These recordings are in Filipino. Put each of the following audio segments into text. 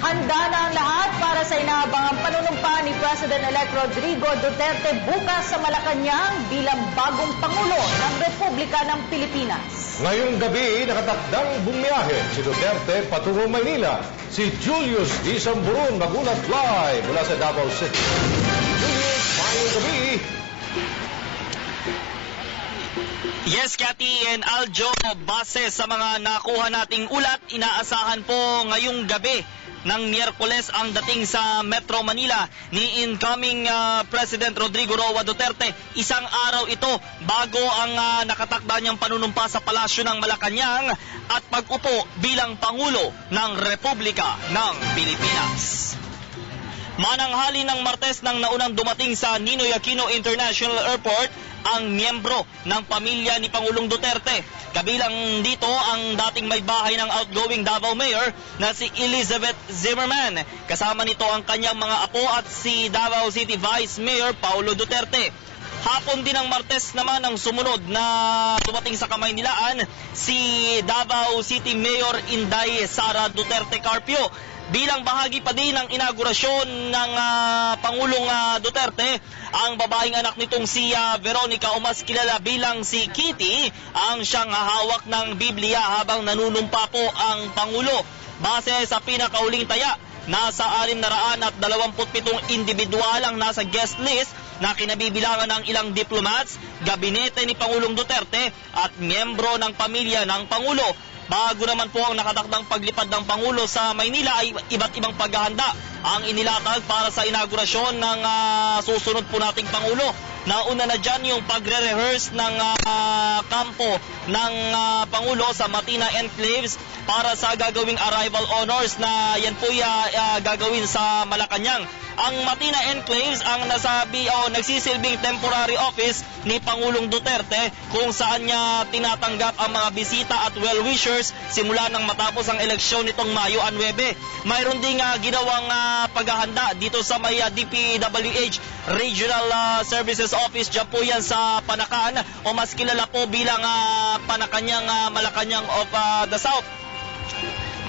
Handa na ang lahat para sa inaabangang panunumpa ni President-elect Rodrigo Duterte bukas sa Malacanang bilang bagong Pangulo ng Republika ng Pilipinas. Ngayong gabi, nakatakdang bumiyahe si Duterte patungo Maynila. Si Julius D. Samburun magulat live mula sa Davao City. Julius, ngayong gabi. Yes, Cathy and Aljo, base sa mga nakuha nating ulat, inaasahan po ngayong gabi ng Miyerkules ang dating sa Metro Manila ni incoming President Rodrigo Roa Duterte. Isang araw ito bago ang nakatakda niyang panunumpa sa Palasyo ng Malacanang at pag-upo bilang Pangulo ng Republika ng Pilipinas. Mananghali ng Martes nang naunang dumating sa Ninoy Aquino International Airport ang miyembro ng pamilya ni Pangulong Duterte. Kabilang dito ang dating may bahay ng outgoing Davao Mayor na si Elizabeth Zimmerman. Kasama nito ang kanyang mga apo at si Davao City Vice Mayor Paulo Duterte. Hapon din ng Martes naman ang sumunod na dumating sa Kamaynilaan si Davao City Mayor Inday Sara Duterte Carpio. Bilang bahagi pa din ng inaugurasyon ng Pangulong Duterte, ang babaeng anak nitong si Veronica o mas kilala bilang si Kitty ang siyang hawak ng Biblia habang nanunumpa po ang Pangulo. Base sa pinakauling taya, nasa 627 individual ang nasa guest list na kinabibilangan ng ilang diplomats, gabinete ni Pangulong Duterte at miyembro ng pamilya ng Pangulo. Bago naman po ang nakatakdang paglipad ng Pangulo sa Maynila ay iba't ibang paghahanda ang inilatag para sa inaugurasyon ng susunod po nating Pangulo. Nauna na dyan yung pagre-rehearse ng kampo ng Pangulo sa Matina Enclaves para sa gagawing arrival honors na yan po gagawin sa Malacanang. Ang Matina Enclaves ang nagsisilbing temporary office ni Pangulong Duterte kung saan niya tinatanggap ang mga bisita at well-wishers simula nang matapos ang eleksyon nitong Mayo 9. Mayroon ding ginawang paghahanda dito sa may DPWH Regional Services Office. Diyan po yan sa Panakan o mas kilala po bilang Panakanyang Malacanang of the South.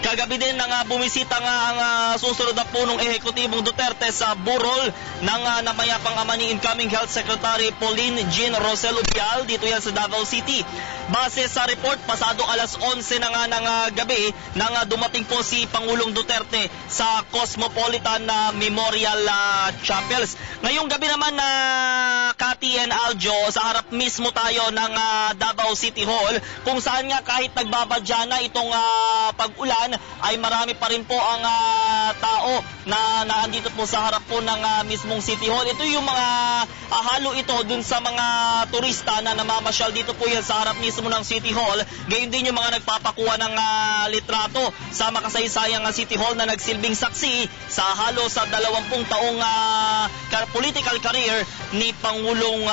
Kagabi din nang bumisita ang susunod na punong ehekutibong Duterte sa burol ng namayapang ama ni incoming Health Secretary Pauline Jean Rosel Ubial dito yan sa Davao City. Base sa report, pasado alas 11 na nga ng gabi nang dumating po si Pangulong Duterte sa Cosmopolitan Memorial Chapels. Ngayong gabi naman na Cathy and Aljo, sa harap mismo tayo ng Davao City Hall kung saan nga kahit nagbabadya na itong pag-ulan ay marami pa rin po ang tao na naandito po sa harap po ng mismong City Hall. Ito yung mga halo ito dun sa mga turista na namamasyal dito po yan sa harap mismo ng City Hall. Gayon din yung mga nagpapakuha ng litrato sa makasaysayang City Hall na nagsilbing saksi sa halos sa 20 taong political career ni Pangulong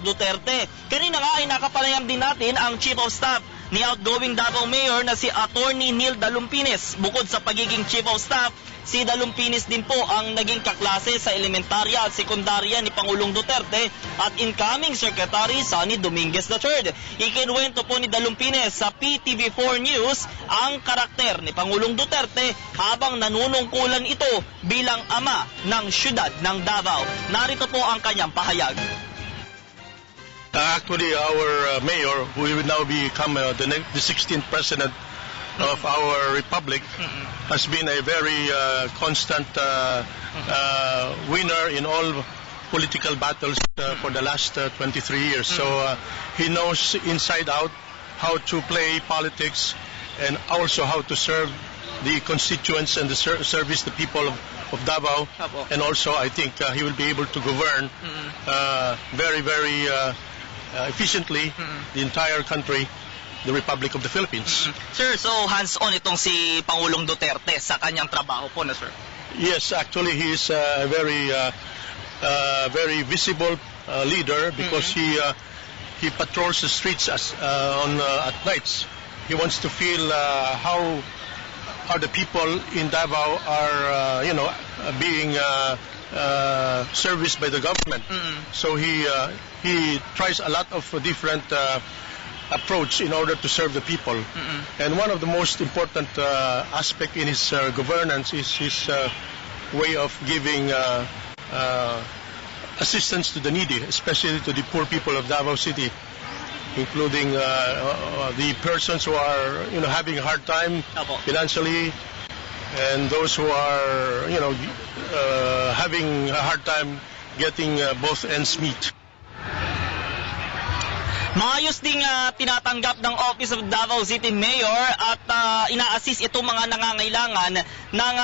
Duterte. Kanina nga ay nakapalayam din natin ang Chief of Staff ni outgoing Davao Mayor na si Attorney Neil Dalumpines. Bukod sa pagiging Chief of Staff, si Dalumpines din po ang naging kaklase sa elementarya at sekundarya ni Pangulong Duterte at incoming Secretary Sonny Dominguez III. Ikinuwento po ni Dalumpines sa PTV4 News ang karakter ni Pangulong Duterte habang nanunungkulan ito bilang ama ng syudad ng Davao. Narito po ang kanyang pahayag. Actually, our mayor, who will now become the 16th president of our republic, has been a very constant winner in all political battles for the last 23 years. So he knows inside out how to play politics and also how to serve the constituents and service the people of Davao. And also, I think he will be able to govern very, very efficiently the entire country, the Republic of the Philippines. Sir, so hands-on itong si Pangulong Duterte sa kanyang trabaho po na, sir? Yes, actually he is a very visible leader because he patrols the streets at nights. He wants to feel how the people in Davao are being serviced by the government. So he tries a lot of different approach in order to serve the people. And one of the most important aspect in his governance is his way of giving assistance to the needy, especially to the poor people of Davao City, including the persons who are, having a hard time financially, and those who are, having a hard time getting both ends meet. Maayos ding tinatanggap ng Office of Davao City Mayor at ina-assist itong mga nangangailangan ng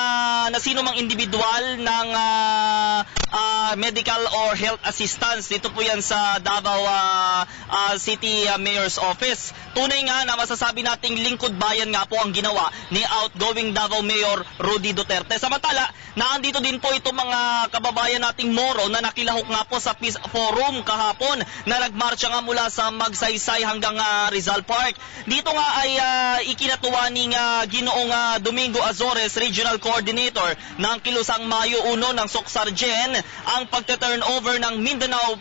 na sino mang individual ng medical or health assistance. Dito po yan sa Davao City Mayor's Office. Tunay nga na masasabi nating lingkod bayan nga po ang ginawa ni outgoing Davao Mayor Rudy Duterte. Samantala, naandito din po itong mga kababayan nating Moro na nakilahok nga po sa Peace Forum kahapon na nagmarcha nga mula sa Magsaysay hanggang Rizal Park. Dito nga ay ikinatuwa ni Ginoong Domingo Azores, Regional Coordinator ng Kilusang Mayo 1 ng Socsargen, ang pagte-turnover ng Mindanao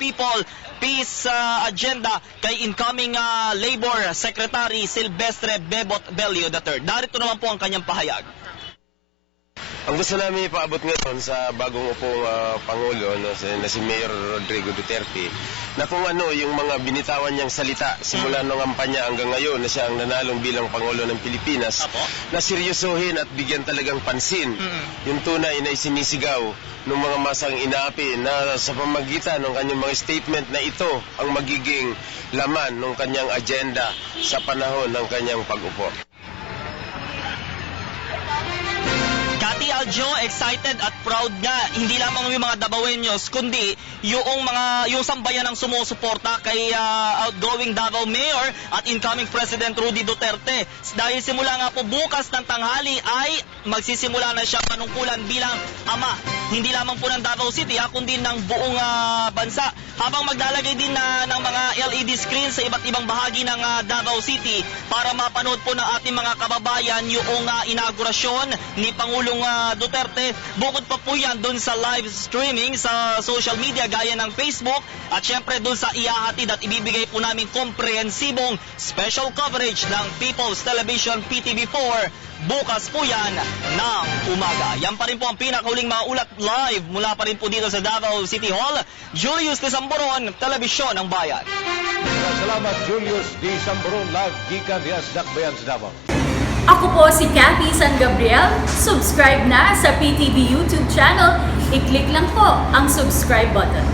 People Peace Agenda kay incoming Labor Secretary Silvestre Bebot Belio III. Narito naman po ang kanyang pahayag. Ang gusto namin ipaabot ngayon sa bagong upong Pangulo na si Mayor Rodrigo Duterte, na kung ano yung mga binitawan niyang salita simula nung kampanya hanggang ngayon na siya ang nanalong bilang Pangulo ng Pilipinas, na seryosohin at bigyan talagang pansin yung tunay na isinisigaw ng mga masang inaapi na sa pamagitan ng kanyang mga statement na ito ang magiging laman ng kanyang agenda sa panahon ng kanyang pag-upo. Cathy Aljo, excited at proud nga, hindi lamang yung mga Davaoeños, kundi yung sambayan ng sumusuporta kay outgoing Davao Mayor at incoming President Rudy Duterte. Dahil simula nga po bukas ng tanghali ay magsisimula na siya panungkulan bilang ama, hindi lamang po ng Davao City kundi ng buong bansa. Habang maglalagay din ng mga LED screen sa iba't ibang bahagi ng Davao City para mapanood po ng ating mga kababayan yung inaugurasyon ni Pangulong Duterte. Bukod pa po yan dun sa live streaming sa social media gaya ng Facebook at syempre dun sa ihahatid at ibibigay po namin komprehensibong special coverage ng People's Television PTV4 bukas po yan ng umaga. Yan pa rin po ang pinakahuling mga ulat live mula pa rin po dito sa Davao City Hall. Julius de Samboron, Telebisyon ng Bayan. Salamat Julius D. Samboron, live gikan dias Dakbayan sa Davao. Ako po si Cathy San Gabriel. Subscribe na sa PTV YouTube channel. I-click lang po ang subscribe button.